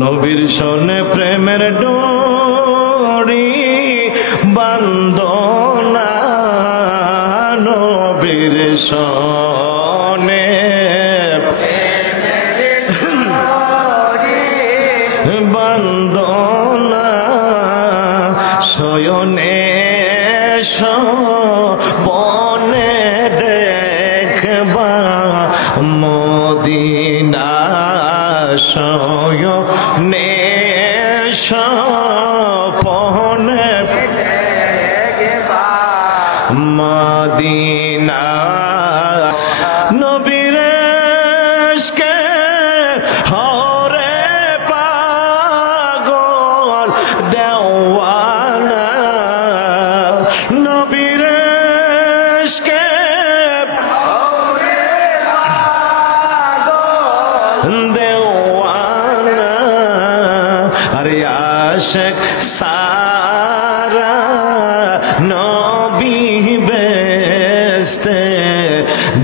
নবীর শোনে প্রেমের ডোরি বান্দনা, নবীর শোনে বান্দনা, শয়নে বনে দেখবা মদিনা, শয়নে পনে মদিনা। নবীর ইশকে হরে পাগল দেওয়ানা, নবীর ইশকে দেওয়ানা। আরে আশিক সারা নবী বেস্তে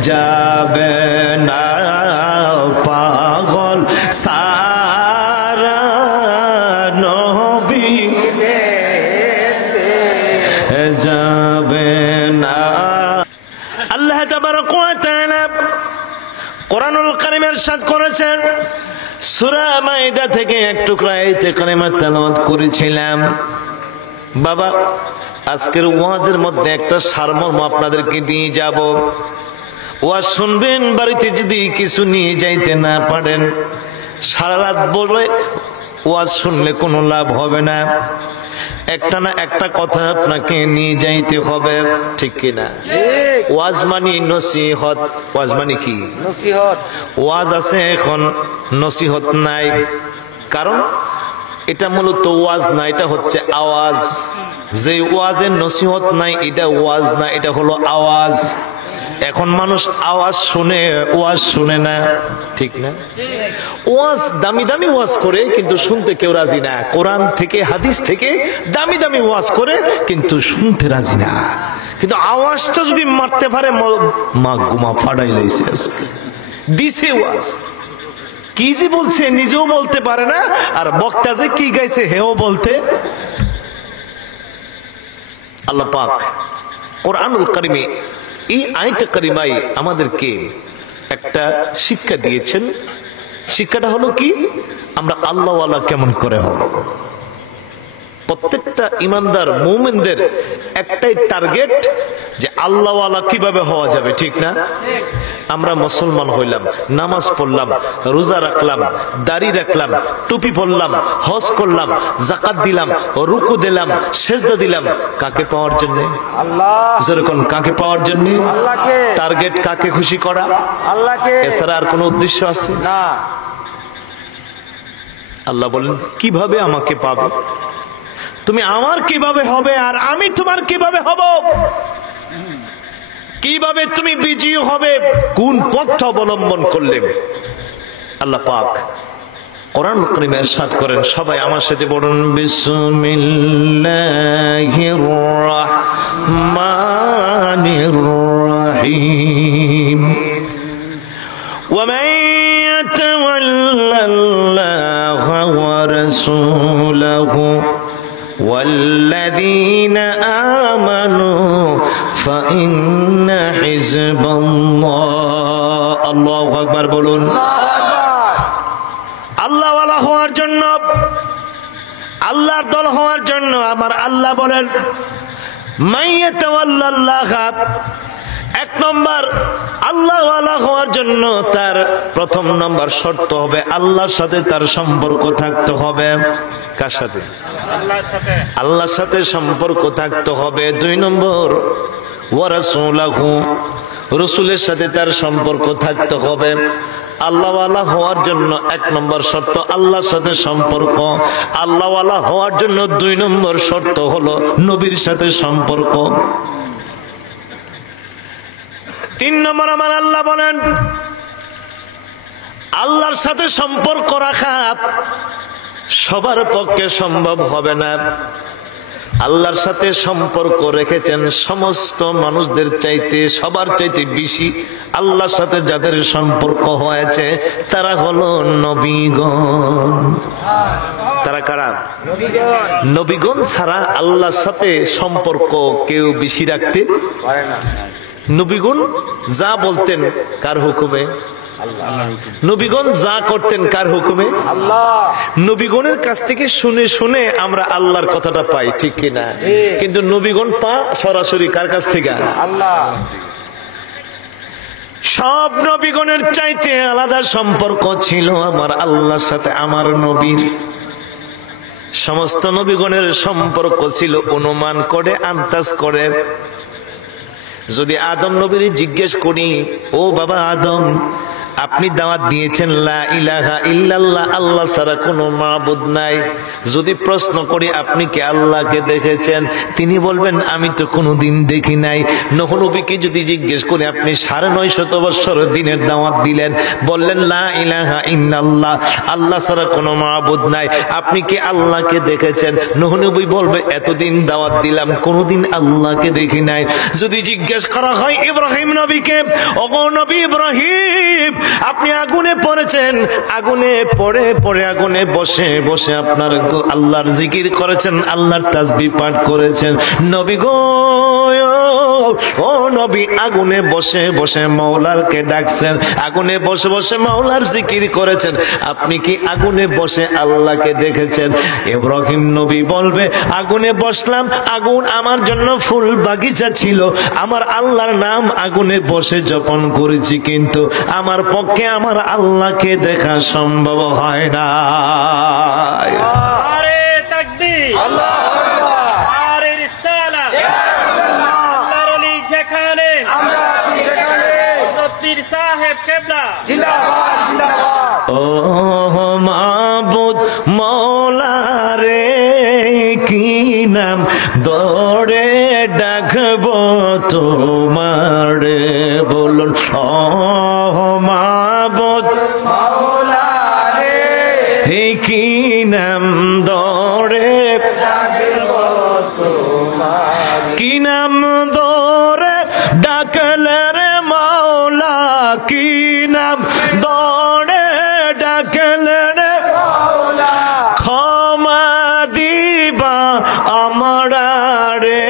যাবে না, পাগল সারা নবী যাবে না। আল্লাহ তাবারক ওয়া তাআলা কোরআনুল কারীমে ইরশাদ করেছেন, সূরা মাইদা থেকে এক টুকরা আয়াতে কারিমা তেলাওয়াত করেছিলাম। বাবা, আজকের ওয়াজের মধ্যে একটা সারমর্ম আপনাদেরকে দিয়ে যাব। ওয়াজ শুনবেন, বাড়িতে যদি কিছু নিয়ে যাইতে না পারেন, সারা রাত বলে ওয়াজ শুনলে কোনো লাভ হবে না। একটা না একটা কথা আপনাকে নিয়ে যাইতে হবে, ঠিক কিনা? ওয়াজ মানে নসিহত। ওয়াজ মানে কি? নসিহত। ওয়াজ আছে এখন, নসিহত নাই। কারণ এটা মূলত ওয়াজ না, এটা হচ্ছে আওয়াজ। যে ওয়াজের নসিহত নাই এটা ওয়াজ না, এটা হলো আওয়াজ। এখন মানুষ আওয়াজ শুনে, ওয়াজ শুনে না, ঠিক না? ওয়াজ দামি দামি ওয়াজ করে কিন্তু শুনতে কেউ রাজি না। কোরআন থেকে হাদিস থেকে দামি দামি ওয়াজ করে কিন্তু শুনতে রাজি না। কিন্তু আওয়াজটা যদি মারতে পারে, মা গুমা ফাড়াই লাইছে আজকে দিছে ওয়াজ। কি যে বলছে নিজেও বলতে পারে না, আর বক্তা যে কি গাইছে হেও বলতে। আল্লাহ পাক কোরআনুল কারীমে এই আয়াতে কারিমায় আমাদেরকে একটা শিক্ষা দিয়েছেন। শিক্ষাটা হলো কি? আমরা আল্লাহওয়ালা কেমন করে হব। প্রত্যেকটা ইমানদার মুমিনদের একটাই টার্গেট যে আল্লাহওয়ালা কিভাবে হওয়া যাবে, ঠিক না? আমরা মুসলমান হইলাম, নামাজ পড়লাম, রোজা রাখলাম, দাড়ি রাখলাম, টুপি পরলাম, হজ করলাম, যাকাত দিলাম, রুকু দিলাম, সেজদা দিলাম, কাকে পাওয়ার জন্য? আল্লাহ। যেরকম কাকে পাওয়ার জন্য? আল্লাহকে। টার্গেট কাকে খুশি করা? আল্লাহকে। এছাড়া আর কোনো উদ্দেশ্য আছে না। আল্লাহ বলেন, কিভাবে আমাকে পাবে? তুমি আমার কিভাবে হবে আর আমি তোমার কিভাবে হব? কিভাবে তুমি বিজয়ী হবে? কোন পথ অবলম্বন করলে? আল্লাহ পাক কোরআন কারীমে ইরশাদ করেন, সবাই আমার সাথে বলুন, বিসমিল্লাহির রাহমানির রাহিম। ওয়া মান ইয়াতাওয়াল্লাল্লাহা ওয়া রাসূলাহু ওয়াল্লাযীনা আমানু ফাইন্না হিজবাল্লাহ। আল্লাহু আকবার বলুন। আল্লাহওয়ালা হওয়ার জন্য, আল্লাহর দল হওয়ার জন্য আমার আল্লাহ বলেন, মাইয়াতাওয়াল্লাল্লাহ, এক নম্বর আল্লাহওয়ালা হওয়ার জন্য তার প্রথম নম্বর শর্ত হবে আল্লাহর সাথে তার সম্পর্ক থাকতে হবে। কার সাথে? আল্লাহর সাথে। আল্লাহর সাথে সম্পর্ক থাকতে হবে। দুই নম্বর ওয়া রাসূলুহু, রাসূলের সাথে তার সম্পর্ক থাকতে হবে। আল্লাহওয়ালা হওয়ার জন্য এক নম্বর শর্ত আল্লাহর সাথে সম্পর্ক। আল্লাহওয়ালা হওয়ার জন্য দুই নম্বর শর্ত হলো নবীর সাথে সম্পর্ক। তিন নম্বর আমার আল্লাহ বলেন, আল্লাহর সাথে সম্পর্ক রাখা সবার পক্ষে সম্ভব হবে না। আল্লাহর সাথে সম্পর্ক রেখেছেন সমস্ত মানুষদের চাইতে, সবার চাইতে বেশি আল্লাহর সাথে যাদের সম্পর্ক হয়েছে তারা হলো নবীগণ। তারা কারা? নবীগণ ছাড়া আল্লাহর সাথে সম্পর্ক কেউ বেশি রাখতে পারে না। নবীগণ যা বলতেন কার হুকুমে? নবীগণ যা করতেন কার হুকুমে? নবীগণের কাছ থেকে শুনে শুনে আমরা আল্লাহর কথাটা পাই, ঠিক কিনা? কিন্তু নবীগণ পা সরাসরি কার কাছ থেকে? আল্লাহ। সব নবীগণের চাইতে আলাদা সম্পর্ক ছিল আমার আল্লাহর সাথে আমার নবীর। সমস্ত নবীগণের সম্পর্ক ছিল অনুমান করে, আন্দাজ করে। যদি আদম নবীর জিজ্ঞেস করি, ও বাবা আদম, আপনি দাওয়াত দিয়েছেন লা ইলাহা ইল্লাল্লাহ, আল্লাহ ছাড়া কোনো মাবুদ নাই। যদি প্রশ্ন করি আপনি কি আল্লাহকে দেখেছেন? তিনি বলবেন আমি তো কোনোদিন দেখি নাই। নূহ নবীকে যদি জিজ্ঞেস করি আপনি ৯৫০ বছর দিনের দাওয়াত দিলেন, বললেন লা ইলাহা ইল্লাল্লাহ, আল্লাহ ছাড়া কোনো মাবুদ নাই, আপনি কি আল্লাহকে দেখেছেন? নূহ নবী বলবে এতদিন দাওয়াত দিলাম কোনোদিন আল্লাহকে দেখি নাই। যদি জিজ্ঞেস করা হয় ইব্রাহিম নবীকে, ওগো নবী ইব্রাহিম, আপনি আগুনে পড়েছেন, আগুনে পড়ে পড়ে আগুনে বসে বসে আপনার আল্লাহর জিকির করেছেন, আল্লাহর তাসবিহ পাঠ করেছেন। নবী গো, ও নবী, আগুনে বসে বসে মাওলারকে ডাকছেন, আগুনে বসে বসে মাওলার জিকির করেছেন, আপনি কি আগুনে বসে আল্লাহকে দেখেছেন? ইব্রাহিম নবী বলবে আগুনে বসলাম, আগুন আমার জন্য ফুল বাগিচা ছিল, আমার আল্লাহর নাম আগুনে বসে জপন করেছি, কিন্তু আমার পক্ষে আমার আল্লাহকে দেখা সম্ভব হয় না। আরে তাকবীর, আল্লাহু আকবার, আরে রিসালাত, আল্লাহর ওলি যেখানে, আমরা সেখানে, পীর সাহেব কিবলা জিন্দাবাদ জিন্দাবাদ। ও মাবুদ মওলা রে, কি নাম দরে ডাকবো তোমারে, বলুন ও মাবুদ মওলা রে, কি নাম দরে ডাকবো তোমারে, কি নাম দরে ডাকলে রে মাওলা, কি নাম দরে ডাকলে রে মাওলা, ক্ষমা দিবা আমরা রে,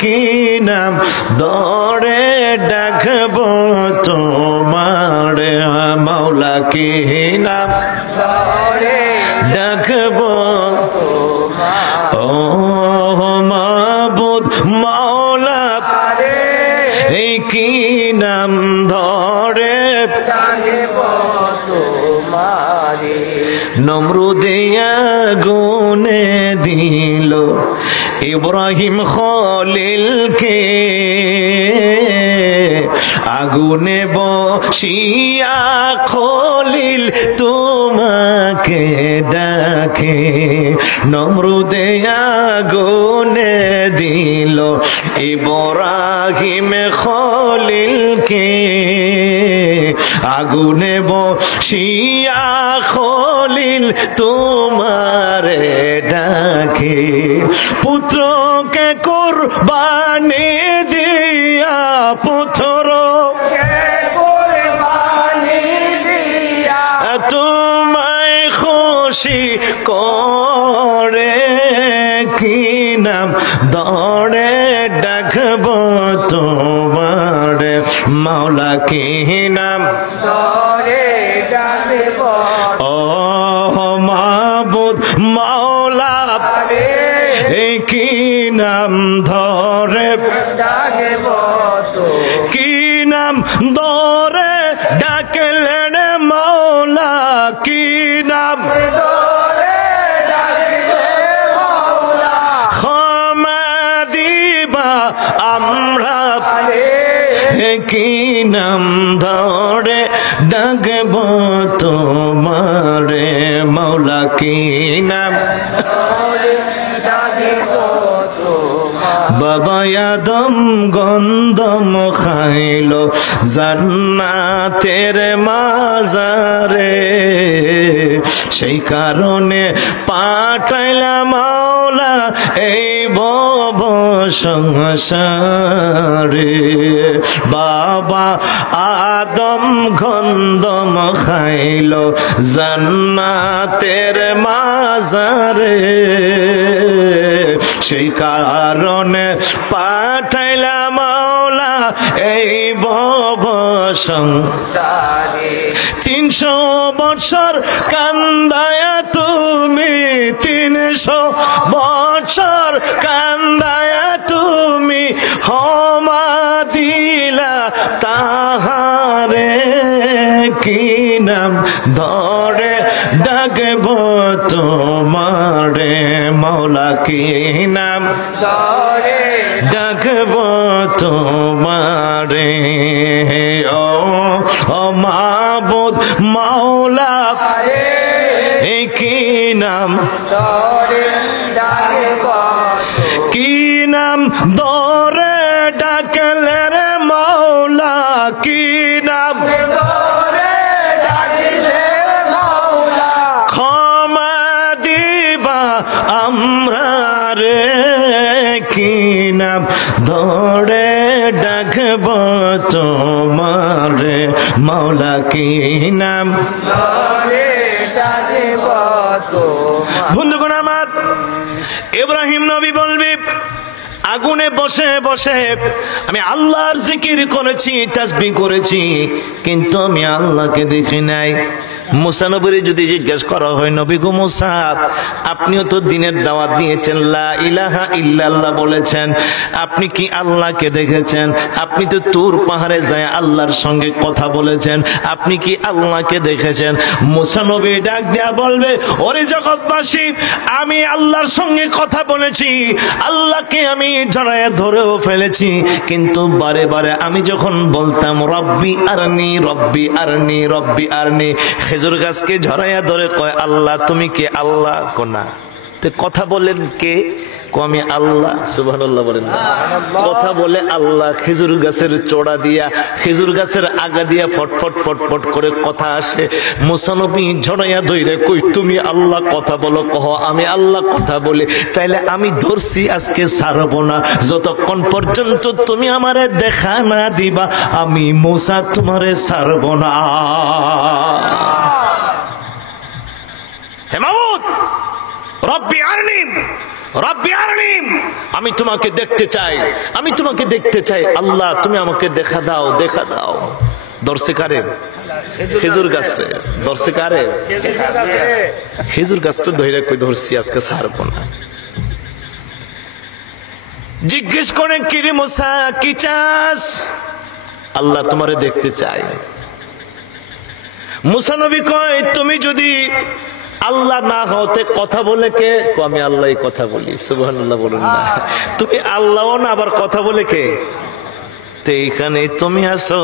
কি নাম দরে ডাকবো তোমারে, মাওলা কি নাম দরে ডাকবো, ও মাবুদ মাওলা রে, কি নাম ধরে ডাকবো তোমারে। নমরুদে আগুনে দিল ইব্রাহিম খলিলকে, আগুনে বসিয়া খলিল তোমাকে ডাকে, নমরুদে আগুনে দিল ইব্রাহিম খলিলকে, আগুনে বসিয়া খলিল তোমারে ডাকে, পুত্রকে কুরবানি দিয়া, পুত্রকে কুরবানি দিয়া তোমায় খুশি করে, কি নাম দরে ডাকবো তোমারে, মাওলা কি নাম দরে ডাকবো, ও মাবুদ মাওলা রে, কি নাম ধরে ডাকবো, কি নাম দরে ডাকলেন মাওলা, কি নাম দরে ডাকলে মাওলা, ক্ষমা দিবা আমরা রে, কি নাম ধরে ডাকবো তোমারে, মাওলা কি নাম বাবা আদম গন্ধম খাইলো জান্নাতের মাজারে, সেই কারণে পাঠাইলাম মাওলা এই ভব সংসারে। বাবা আদম গন্ধম খাইলো জান্নাতের মাজারে, বাজারে, সেই কারণে পাঠাইলাম মাওলা এই ভব সংসারে। 300 বছর কান্দায়া তুমি, 300 বছর কান্দায়া তুমি ক্ষমা দিলা তাহারে, কি নাম ধরে ডাকব তোমারে মাওলা, কি নাম ধরে ডাকব তোমারে। ও মাবুদ মাওলা কি নাম ধরে ডাকব, কি নাম ধরে ডাকলে রে মাওলা, কি নাম ধরে ডাকলে মাওলা ক্ষমা দিবা আমরা রে, কি নাম ধরে ডাকব তোমারে মাওলা, কি নাম ধরে ডাকব তোমারে। বন্ধুগণ আমার, ইব্রাহিম নবী বলবি আগুনে বসে বসে আমি আল্লাহর জিকির করেছি, তাসবিহ করেছি, কিন্তু আমি আল্লাহকে দেখি নাই। মুসা নবীর যদি জিজ্ঞেস করা হয়, নবী গো মুসা, আপনিও তো দিনের দাওয়াত দিয়েছেন, লা ইলাহা ইল্লাল্লাহ বলেছেন, আপনি কি আল্লাহকে দেখেছেন? আপনি তো তুর পাহাড়ে যায় আল্লাহর সঙ্গে কথা বলেছেন, আপনি কি আল্লাহকে দেখেছেন? মুসা নবী ডাক দেয়া বলবে, ওরে জগৎবাসী, আমি আল্লাহর সঙ্গে কথা বলেছি, আল্লাহকে আমি জড়ায় ধরেও ফেলেছি, কিন্তু বারে বারে আমি যখন বলতাম রব্বি আরনি রব্বি আরনি রব্বি আরনি, খেজুর গাছকে ঝরাইয়া ধরে কয় আল্লাহ তুমি কে? আল্লাহ কোনা তো কথা বলেন কে? আমি আল্লাহ। সুবহানাল্লাহ বলেন। কথা বলে আল্লাহ। খেজুর গাছের চোড়া দিয়া, খেজুর গাছের আগা দিয়া ফটফট ফটফট করে কথা আসে। মুসা নবী ঝড়াইয়া ধইরে কই তুমি আল্লাহ কথা বলো, কহ আমি আল্লাহ কথা বলি, তাইলে আমি ধরছি আজকে ছাড়বো না যতক্ষণ পর্যন্ত তুমি আমারে দেখা না দিবা, আমি মুসা তোমারে ছাড়বো না। হে মাবুদ রব্বি আরনি রব্বি আরনি, আমি তোমাকে দেখতে চাই, আমি তোমাকে দেখতে চাই, আল্লাহ তুমি আমাকে দেখা দাও, দেখা দাও। দর্শে কারে? খেজুর গাছরে। দর্শে কারে? খেজুর গাছটা ধরে কই ধরছি আজকে ছাড়বো না। জিজ্ঞেস করে কিরে মুসা কি চাস? আল্লাহ তোমারে দেখতে চাই। মুসা নবী কয় তুমি যদি আল্লাহ না হতে কথা বলে কে? আমি আল্লাহ কথা বলি। সুবহানাল্লাহ বলুন না। তুমি আল্লাহ না, আবার কথা বলে কে? তো এইখানে তুমি আসো,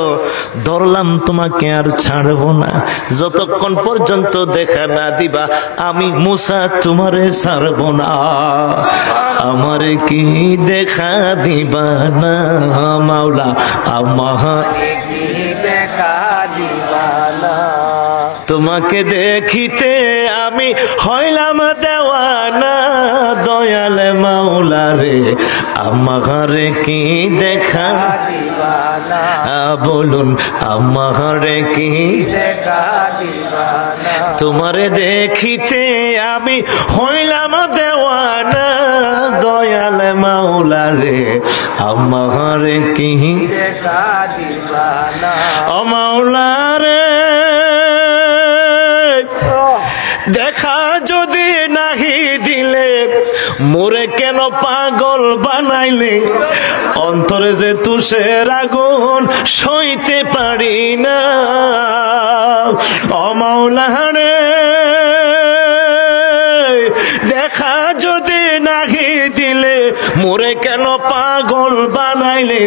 ধরলাম তোমাকে আর ছাড়বো না যতক্ষণ পর্যন্ত দেখা না দিবা, আমি মুসা তোমারে ছাড়বো না। আমারে কি দেখা দিবা না মাওলা, আমারে কি দেখা দিবা না? তোমাকে দেখিতে আমি হইলাম দেওয়ানা, দয়াল মাওলা রে আমারে কি দেখা দিবা না? বলুন আমারে কি দেখা দিবা না? তোমারে দেখিতে আমি হইলাম দেওয়ানা, দয়াল মাওলা রে আমারে কি দেখা দিবা না? ও মাওলা রে দেখা যদি নাহি দিলে, মোরে কেন পাগল বানাইলে? অন্তরে যে তুষের আগুন সইতে পারি না। ও মাওলা রে দেখা যদি নাহি দিলে, মোরে কেন পাগল বানাইলে?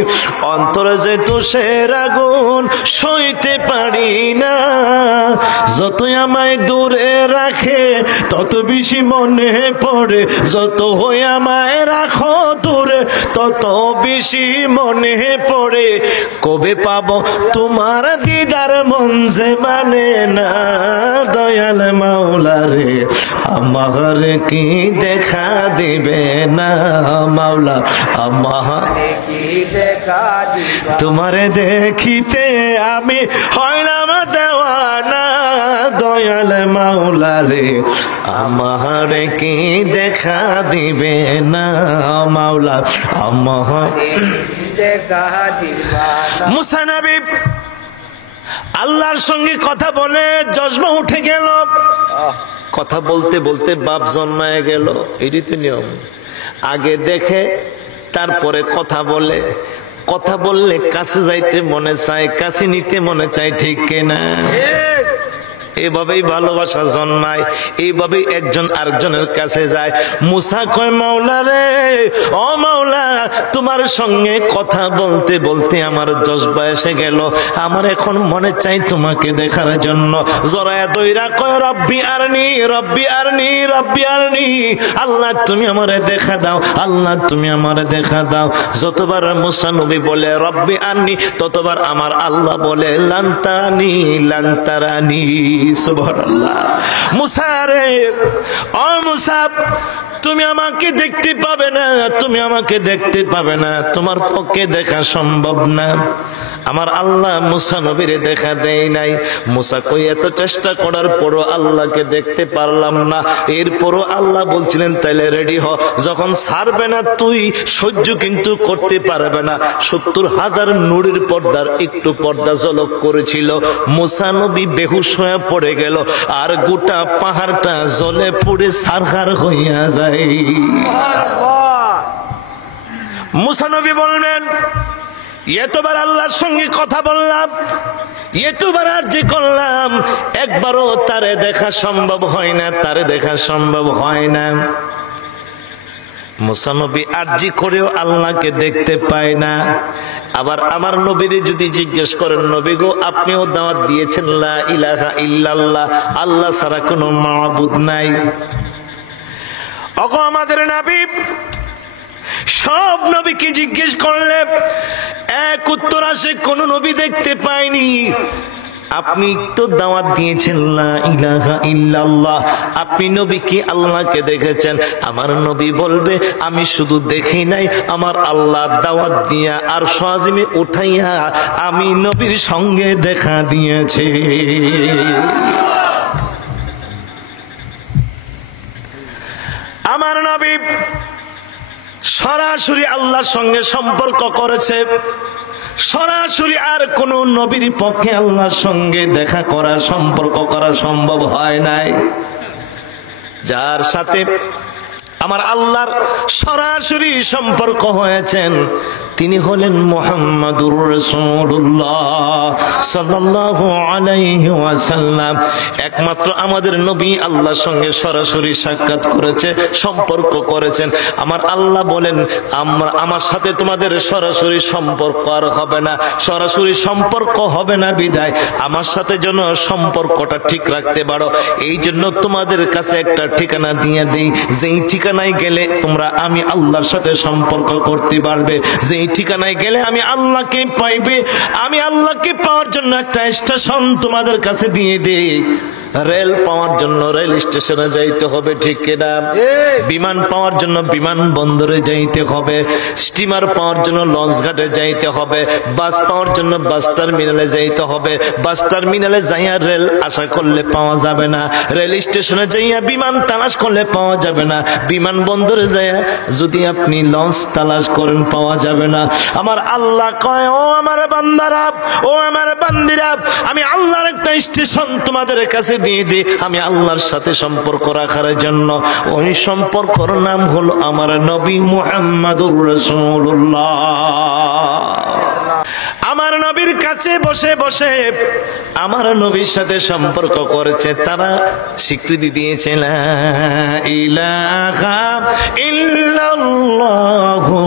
অন্তরে যে তুষের আগুন সইতে পারি না। যতই আমায় দূরে রাখে তত বেশি মনে পড়ে, যত হয়ে আমায় রাখো দূরে তত বেশি মনে পড়ে। কবে পাবো তোমার দিদার, মন যে মানে না। দয়াল মাওলা রে আমারে কি দেখা দিবে না মাওলা, আমারে কি দেখা দিবা? তোমারে দেখিতে আমি হইলাম দেওয়ানা, দয়াল বলে মাওলা রে আমারে কি দেখা দিবে না মাওলা আমার মুসা নবী আল্লাহর সঙ্গে কথা বলে জজবা উঠে গেল। কথা বলতে বলতে বাপ জন্মায় গেল। এটাই তো নিয়ম, আগে দেখে তারপরে কথা বলে। কথা বললে কাছে যাইতে মনে চায়, কাছে নিতে মনে চায়, ঠিক কিনা? এভাবেই ভালোবাসা জন্মায়, এইভাবেই একজন আরেকজনের কাছে যায়। মুসা কয় মাওলা রে ও মাওলা, তোমার সঙ্গে কথা বলতে বলতে আমার জজবা এসে গেল, আমার এখন মনে চাই তোমাকে দেখার জন্য। জরায়া দইরা কয় রব্বি আরনি রব্বি আরনি রব্বি আরনি, আল্লাহ তুমি আমারে দেখা দাও, আল্লাহ তুমি আমারে দেখা দাও। যতবার মুসা নবী বলে রব্বি আরনি, ততবার আমার আল্লাহ বলে লান্তানি লান্তারানি। সুবহানাল্লাহ। মুসা রে ও মুসা, তুমি আমাকে দেখতে পাবে না, তুমি আমাকে দেখতে পাবে না, তোমার পক্ষে দেখা সম্ভব না। আমার আল্লাহ মুসা নবীরে দেখা দেয় নাই। মুসা কই এত চেষ্টা করার পরও আল্লাহকে দেখতে পারলাম না। এরপরও আল্লাহ বলছিলেন তাইলে রেডি হ, যখন ছাড়বে না তুই সহ্য কিন্তু করতে পারবে না। 70,000 নূরের পর্দার একটু পর্দা ঝলক করেছিল। মুসা নবী বেহুশ হয়ে পড়ে গেল, আর গোটা পাহাড়টা জ্বলে পুড়ে ছারখার হইয়া যায়। মুসা নবী বললেন এতবার আল্লাহর সঙ্গে কথা বললাম, এতবার আরজি করলাম, একবারও তারে দেখা সম্ভব হয় না, তারে দেখা সম্ভব হয় না। মুসা নবী আরজি করেও আল্লাহকে দেখতে পায় না। আবার আমার নবীরে যদি জিজ্ঞেস করেন নবী গো আপনিও দাওয়াত দিয়েছেন লা ইলাহা ইল্লাল্লাহ, আল্লাহ ছাড়া কোনো মাবুদ নাই। ওগো আমাদের নবী সব নবীকে জিজ্ঞেস করলে এক উত্তর আসে, কোন নবী দেখতে পাইনি। আপনি তো দাওয়াত দিয়েছেন লা ইলাহা ইল্লাল্লাহ, আপনি নবী কি আল্লাহকে দেখেছেন? আমার নবী বলবে আমি শুধু দেখি নাই, আমার আল্লাহ দাওয়াত দিয়া আর আরশে উঠাইয়া আমি নবীর সঙ্গে দেখা দিয়েছে। আমার নবী সরাসরি আল্লাহর সঙ্গে সম্পর্ক করেছে, সরাসরি আর কোন নবীর পক্ষে আল্লাহর সঙ্গে দেখা করা সম্পর্ক করা সম্ভব হয় নাই। যার সাথে আমার আল্লাহর সরাসরি সম্পর্ক হয়েছেন তিনি হলেন মুহাম্মাদুর রাসূলুল্লাহ সাল্লাল্লাহু আলাইহি ওয়াসাল্লাম। একমাত্র আমাদের নবী আল্লাহর সঙ্গে সরাসরি সাক্ষাৎ করেছে, সম্পর্ক করেছেন। আমার আল্লাহ বলেন আমার সাথে তোমাদের সরাসরি সম্পর্ক আর হবে না, সরাসরি সম্পর্ক হবে না বিদায় আমার সাথে যেন সম্পর্কটা ঠিক রাখতে পারো, এই জন্য তোমাদের কাছে একটা ঠিকানা দিয়ে দেই, যেই ঠিকানায় গেলে তোমরা আমি আল্লাহর সাথে সম্পর্ক করতে পারবে, যেই ঠিকানায় গেলে আমি আল্লাহকে পাইবে। আমি আল্লাহকে পাওয়ার জন্য একটা স্টেশন তোমাদের কাছে দিয়ে দেই। রেল পাওয়ার জন্য রেল স্টেশনে যাইতে হবে, ঠিক কিনা? বিমান পাওয়ার জন্য বিমান বন্দরে যাইতে হবে, স্টিমার পাওয়ার জন্য লঞ্চ ঘাটে যাইতে হবে, বাস পাওয়ার জন্য বাস টার্মিনালে যাইতে হবে। বাস টার্মিনালে যাইয়া রেল আশা করলে পাওয়া যাবে না, রেল স্টেশনে যাইয়া বিমান তালাশ করলে পাওয়া যাবে না, বিমান বন্দরে যাইয়া যদি আপনি লঞ্চ তালাশ করেন পাওয়া যাবে না। আমার আল্লাহ কয় ও আমার বান্দারা, ও আমার বান্দিরা, আমি আল্লাহর একটা স্টেশন তোমাদের কাছে দিয়ে দিই আমি আল্লাহর সাথে সম্পর্ক রাখার জন্য। ওই সম্পর্কর নাম হলো আমার নবী মুহাম্মাদুর রাসূলুল্লাহ। আমার নবীর কাছে বসে বসে আমার নবীর সাথে সম্পর্ক করেছে, তারা স্বীকৃতি দিয়েছে লা ইলাহা ইল্লাল্লাহু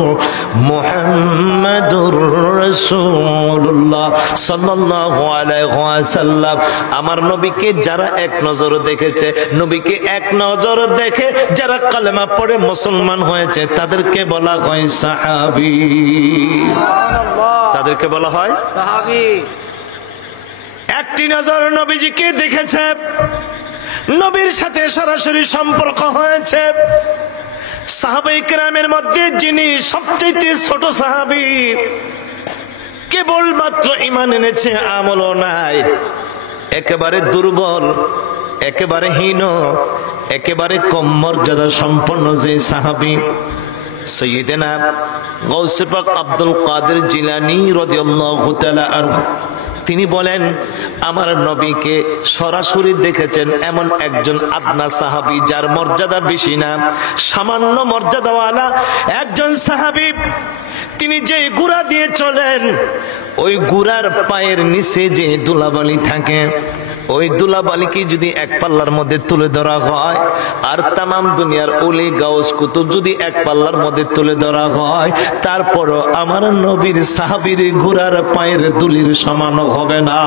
মুহাম্মাদুর রাসূলুল্লাহ সাল্লাল্লাহু আলাইহি ওয়াসাল্লাম। আমার নবীকে যারা এক নজর দেখেছে, নবীকে এক নজর দেখে যারা কালেমা পড়ে মুসলমান হয়েছে তাদেরকে বলা হয় সাহাবী, তাদেরকে বলা হয় সাহাবী। একটি নজর নবীজিকে দেখেছে, নবীর সাথে সরাসরি সম্পর্ক হয়েছে। সাহাবায়ে কেরামের মধ্যে যিনি সবচেয়ে ছোট সাহাবী, কেবল মাত্র ঈমান এনেছে, আমলও নাই, একেবারে দুর্বল, একেবারে হীন, একেবারে কম মর্যাদা সম্পন্ন যে সাহাবী সৈয়দনা গাউসে পাক আব্দুল কাদের জিলানী রাদিয়াল্লাহু তাআলা আনহু, তিনি বলেন আমার নবীকে সরাসরি দেখেছেন এমন একজন আদনা সাহাবী, যার মর্যাদা বেশি না, সামান্য মর্যাদাওয়ালা একজন সাহাবী। তিনি যে গুড়া দিয়ে চলেন, ওই গুড়ার পায়ের নিচে যে ধুলাবালি থাকে, ওই ধুলাবালিকে যদি এক পাল্লার মধ্যে তুলে ধরা হয়, আর তামাম দুনিয়ার ওলি গাউস কুতুব যদি এক পাল্লার মধ্যে তুলে ধরা হয়, তারপরও আমার নবীর সাহাবীর ঘোড়ার পায়ের দুলির সমান হবে না।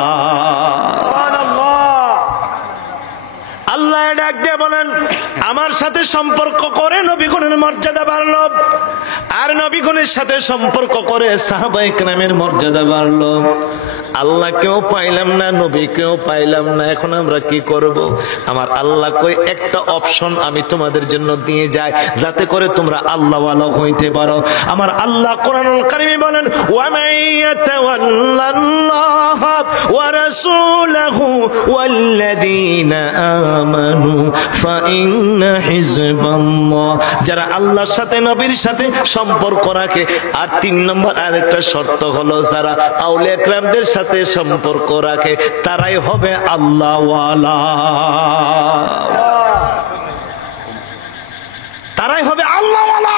আল্লাহ ডাক দিয়ে বলেন আমার সাথে সম্পর্ক করে নবীগণের মর্যাদা বাড়লো, আর নবীগণের সাথে সম্পর্ক করে সাহাবায়ে কেরামের মর্যাদা বাড়লো। আল্লাহকেও পাইলাম না, নবীকেও পাইলাম না, এখন আমরা কি করব? আমার আল্লাহ কই একটা অপশন আমি তোমাদের জন্য দিয়ে যাই, যাতে করে তোমরা আল্লাহওয়ালা হইতে পারো। আমার আল্লাহ কোরআনুল কারীমে বলেন ওয়া মাইয়াতাওয়াল্লাল্লাহ ওয়া রাসূলহু ওয়াল্লাযীনা আমানু ফাইন্না হিজবাল্লাহ, যারা আল্লাহর সাথে নবীর সাথে সম্পর্ক রাখে। আর 3 নম্বর আরেকটা শর্ত হলো, যারা আউলিয়া কেরামদের সাথে সম্পর্ক রাখে তারাই হবে আল্লাহওয়ালা, তারাই হবে আল্লাহওয়ালা।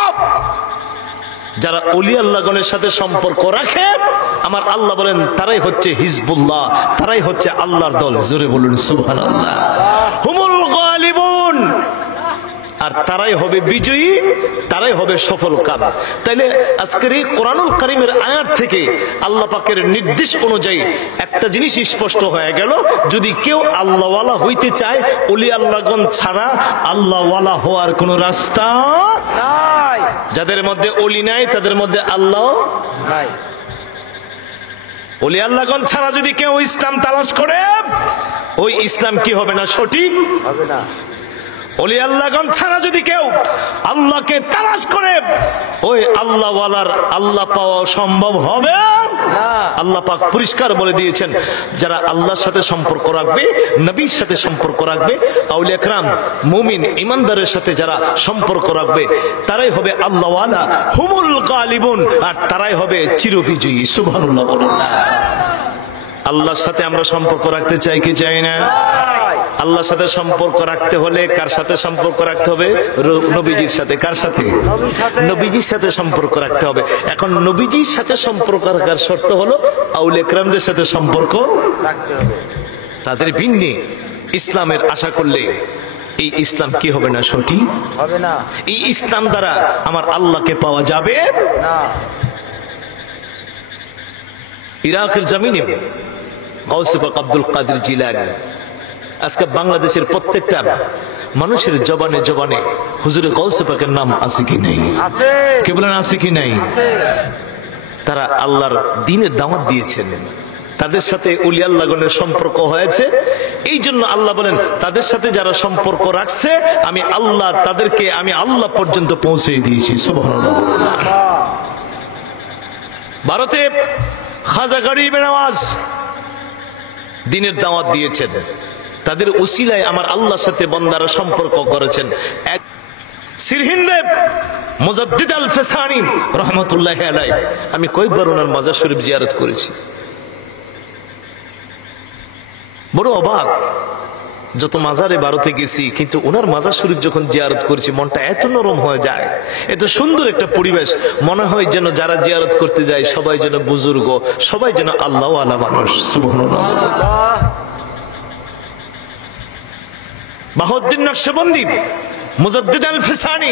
যারা ওলি আল্লাহগণের সাথে সম্পর্ক রাখে আমার আল্লাহ বলেন তারাই হচ্ছে হিজবুল্লাহ, তারাই হচ্ছে আল্লাহর দল। জোরে বলুন সুবহানাল্লাহ। হুমুল গালিবুন, আর তারাই হবে বিজয়ী, তারাই হবে সফল কাম। তাইলে আজকের এই কোরআনুল কারীমের আয়াত থেকে আল্লাহ পাকের নির্দেশ অনুযায়ী একটা জিনিস স্পষ্ট হয়ে গেল, যদি কেউ আল্লাহওয়ালা হইতে চায়, ওলি আল্লাহগণ ছাড়া আল্লাহওয়ালা হওয়ার কোনো রাস্তা নাই। যাদের মধ্যে ওলি নাই তাদের মধ্যে আল্লাহ নাই। ওলি আল্লাহগণ ছাড়া যদি কেউ ইসলাম তালাশ করে, ওই ইসলাম কি হবে না? সঠিক হবে না। ওলি আল্লাহগণ ছাড়া যদি কেউ আল্লাহকে তালাশ করে, ওই আল্লাহওয়ালার আল্লাহ পাওয়া সম্ভব হবে না। আল্লাহ পাক পরিষ্কার বলে দিয়েছেন, যারা আল্লাহর সাথে সম্পর্ক রাখবে, নবীর সাথে সম্পর্ক রাখবে, আউলিয়া কেরাম মুমিন ইমানদারের সাথে যারা সম্পর্ক রাখবে, তারাই হবে আল্লাহওয়ালা, হুমুল গালিবুন, আর তারাই হবে চিরবিজয়ী। সুবহানাল্লাহ বলুন। আল্লাহর সাথে আমরা সম্পর্ক রাখতে চাই কি চাই না? আল্লাহর সাথে সম্পর্ক রাখতে হলে কার সাথে সম্পর্ক রাখতে হবে? নবীজির সাথে। কার সাথে? নবীজির সাথে সম্পর্ক রাখতে হবে। এখন নবীজির সাথে সম্পর্ক রাখার শর্ত হলো আউলিয়া কেরামদের সাথে সম্পর্ক রাখতে হবে। তাদের ভিন্নে ইসলামের আশা করলে এই ইসলাম কি হবে না? সঠিক হবে না। এই ইসলাম দ্বারা আমার আল্লাহকে পাওয়া যাবে না। ইরাকের জমিনে গাউসে পাক আব্দুল কাদের জিলানী, আজকে বাংলাদেশের প্রত্যেকটা মানুষের জবানে জবানে হুজুরে গাউসে পাকের নাম আছে কি নাই? আছে। কে বলেন আছে কি নাই? তারা আল্লাহর দ্বীনের দাওয়াত দিয়েছেন, তাদের সাথে ওলি আল্লাহগণের সম্পর্ক হয়েছে। এই জন্য আল্লাহ বলেন তাদের সাথে যারা সম্পর্ক রাখছে আমি আল্লাহ তাদেরকে আমি আল্লাহ পর্যন্ত পৌঁছে দিয়েছি। সুবহানাল্লাহ। ভারতে খাজা গরিব নওয়াজ দ্বীনের দাওয়াত দিয়েছেন, তাদের উসিলায় আমার আল্লাহর সাথে বান্দারা সম্পর্ক করেছেন। এক সিরহিন্দে মুজাদ্দিদ আল ফেসানি রহমাতুল্লাহি আলাইহি, আমি কয়েকবার ওনার মাজার শরীফ জিয়ারত করেছি। বড় অবাক, যত মাজারে ভারতে গেছি কিন্তু ওনার মাজার শরীফ যখন জিয়ারত করেছি মনটা এত নরম হয়ে যায়, এত সুন্দর একটা পরিবেশ, মনে হয় যেন যারা জিয়ারত করতে যায় সবাই যেন বুজুর্গ, সবাই যেন আল্লাহওয়ালা মানুষ। সুবহানাল্লাহ। বাহাউদ্দিন নকশবন্দি মুজাদ্দিদ আল ফিসানি,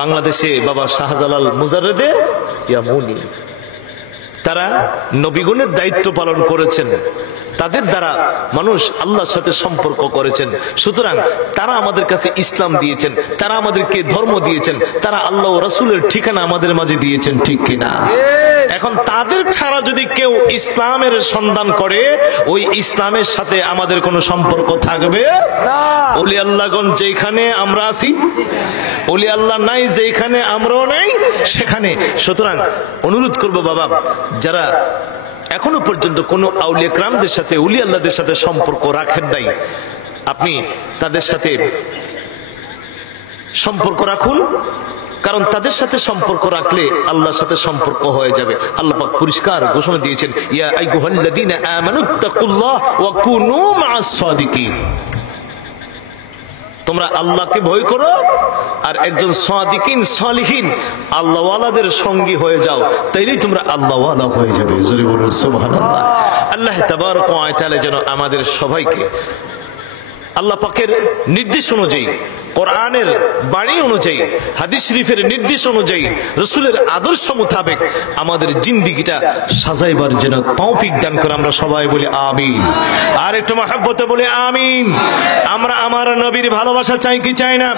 বাংলাদেশে বাবা শাহজালাল মুজাররেদে ইয়ামুনি, তারা নবীগণের দায়িত্ব পালন করেছেন, তাদের দ্বারা মানুষ আল্লাহর সাথে সম্পর্ক করেছেন। সুতরাং তারা আমাদের কাছে ইসলাম দিয়েছেন, তারা আমাদেরকে ধর্ম দিয়েছেন, তারা আল্লাহ ও রাসূলের ঠিকানা আমাদের মাঝে দিয়েছেন, ঠিক কিনা? এখন তাদের ছাড়া যদি কেউ ইসলামের সন্ধান করে, ওই ইসলামের সাথে আমাদের কোনো সম্পর্ক থাকবে না। ওলি আল্লাহগণ যেখানে আমরা আছি, ওলি আল্লাহ নাই যেখানে আমরাও নাই সেখানে। সুতরাং অনুরোধ করব বাবা, যারা এখনো পর্যন্ত কোন আউলিয়া کرامদের সাথে উলি আল্লাহদের সাথে সম্পর্ক রাখেন নাই, আপনি তাদের সাথে সম্পর্ক রাখুন, কারণ তাদের সাথে সম্পর্ক রাখলে আল্লাহর সাথে সম্পর্ক হয়ে যাবে। আল্লাহ পাক পরিষ্কার ঘোষণা দিয়েছেন, ইয়া আইয়ুহাল্লাযীনা আমানুত্তাকুল্লাহ ওয়া কুনু মা'আস সাদিকিন। তোমরা আল্লাহকে ভয় করো আর একজন সাদিকিন সালিহিন আল্লাহওয়ালাদের সঙ্গী হয়ে যাও, তাইলেই তোমরা আল্লাহওয়ালা হয়ে যাবে। জোরে বলুন সুবহানাল্লাহ। আল্লাহ তাবারক ওয়া তাআলা যেন আমাদের সবাইকে আল্লাহ পাকের নির্দেশ অনুযায়ী, কোরআনের বাণী অনুযায়ী, হাদিস শরীফের নির্দেশ অনুযায়ী, রাসূলের আদর্শ মোতাবেক আমাদের জিন্দেগিটা সাজাইবার যেন তৌফিক দান করে। আমরা সবাই বলি আমিন। আর একটু মহব্বতে বলি আমিন। আমরা আমার নবীর ভালোবাসা চাই কি চাই না?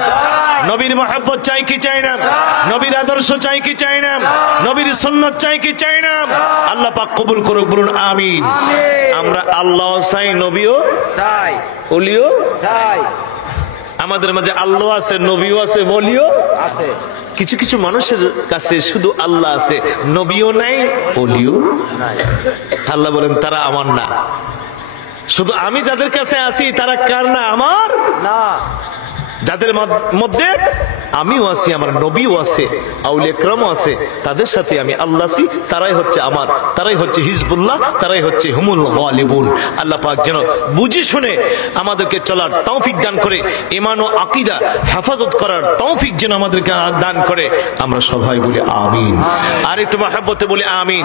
নবীর মহব্বত চাই কি চাই না? নবীর আদর্শ চাই কি চাই না? নবীর সুন্নাত চাই কি চাই না? আল্লাহ পাক কবুল করুক, বলুন আমিন। আমরা আল্লাহ চাই, নবীও চাই, ওলিও চাই। আমাদের মাঝে আল্লাহ আছে, নবীও আছে, ওলিও আছে। কিছু কিছু মানুষের কাছে শুধু আল্লাহ আছে, নবীও নাই, ওলিও নাই। আল্লাহ বলেন তারা আমার না। শুধু আমি যাদের কাছে আছি তারা কার না? আমার না। যাদের মধ্যে আমিও আছি, আমার নবীও আছে, আউলিয়া کرام আছে, তাদের সাথে আমি আল্লাহ আছি, তারাই হচ্ছে আমার, তারাই হচ্ছে হিজবুল্লাহ, তারাই হচ্ছে হুমুল গালিবুন। আল্লাহ পাক যেন বুঝে শুনে আমাদেরকে চলার তৌফিক দান করে, ঈমান ও আকীদা হেফাজত করার তৌফিক যেন আমাদেরকে দান করে। আমরা সবাই বলি আমিন। আর একটু মহব্বতে বলি আমিন।